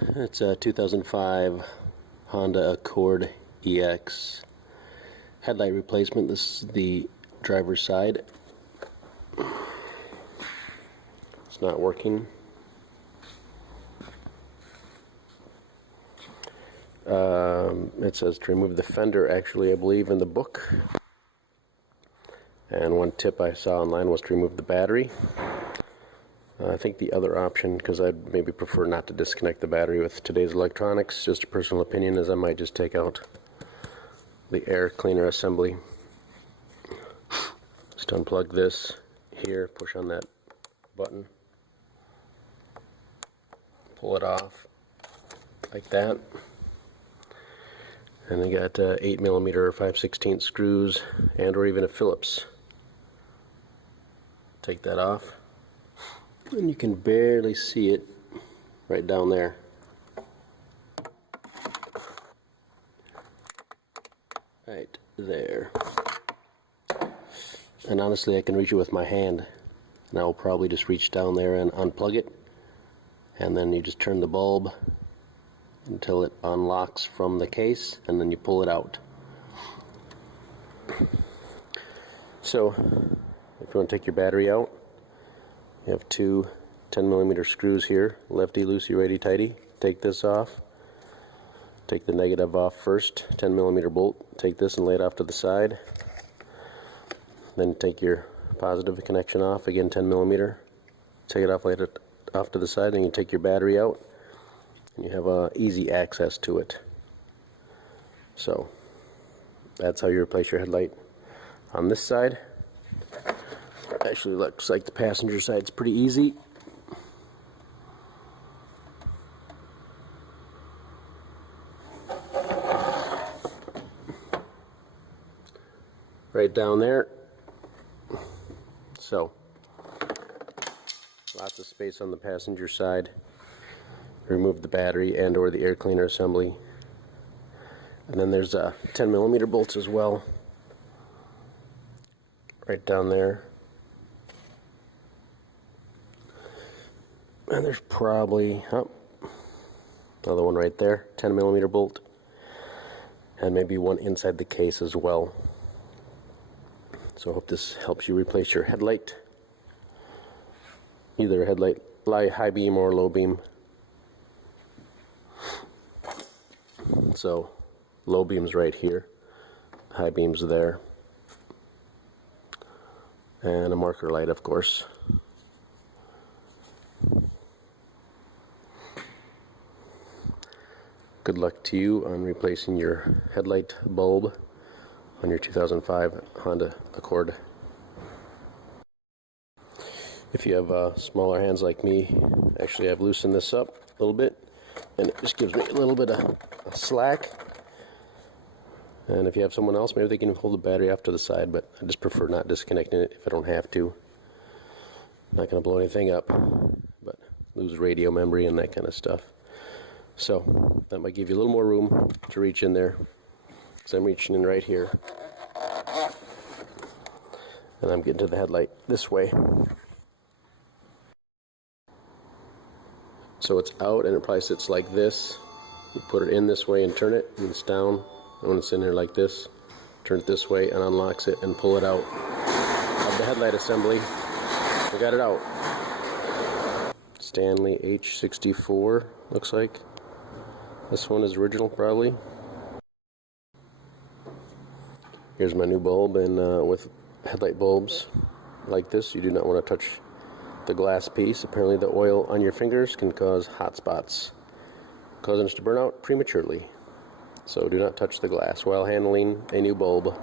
It's a 2005 Honda Accord EX headlight replacement. This is the driver's side. It's not working. It says to remove the fender, actually, I believe, in the book. And one tip I saw online was to remove the battery. I think the other option, because I'd maybe prefer not to disconnect the battery with today's electronics, just a personal opinion, is I might just take out the air cleaner assembly. Just unplug this here, push on that button, pull it off like that. And they got 8mm or 5/16 screws and or even a Phillips. Take that off. And you can barely see it right down there. Right there. And honestly, I can reach it with my hand. And I will probably just reach down there and unplug it. And then you just turn the bulb until it unlocks from the case, and then you pull it out. So, if you want to take your battery out, you have two 10mm screws here, lefty, loosey, righty, tighty. Take this off. Take the negative off first, 10mm bolt. Take this and lay it off to the side. Then take your positive connection off, again 10mm. Take it off, lay it off to the side, then you take your battery out. And you have easy access to it. So that's how you replace your headlight. On this side, actually looks like the passenger side's pretty easy. Right down there. So lots of space on the passenger side. Remove the battery and or the air cleaner assembly. And then there's 10mm bolts as well, right down there. And there's probably another one right there, 10mm bolt, and maybe one inside the case as well. So I hope this helps you replace your headlight, either a headlight high beam or low beam. So low beam's right here, high beam's there, and a marker light, of course. Good luck to you on replacing your headlight bulb on your 2005 Honda Accord. If you have smaller hands like me, actually I've loosened this up a little bit, and it just gives me a little bit of slack. And if you have someone else, maybe they can hold the battery off to the side, but I just prefer not disconnecting it if I don't have to. Not going to blow anything up, but lose radio memory and that kind of stuff. So that might give you a little more room to reach in there, because I'm reaching in right here. And I'm getting to the headlight this way. So it's out, and it probably sits like this. You put it in this way and turn it, and it's down. And when it's in there like this, turn it this way and unlocks it and pull it out of the headlight assembly. I got it out. Stanley H64 looks like. This one is original, probably. Here's my new bulb, and with headlight bulbs like this, you do not want to touch the glass piece. Apparently the oil on your fingers can cause hot spots, causing us to burn out prematurely. So do not touch the glass while handling a new bulb.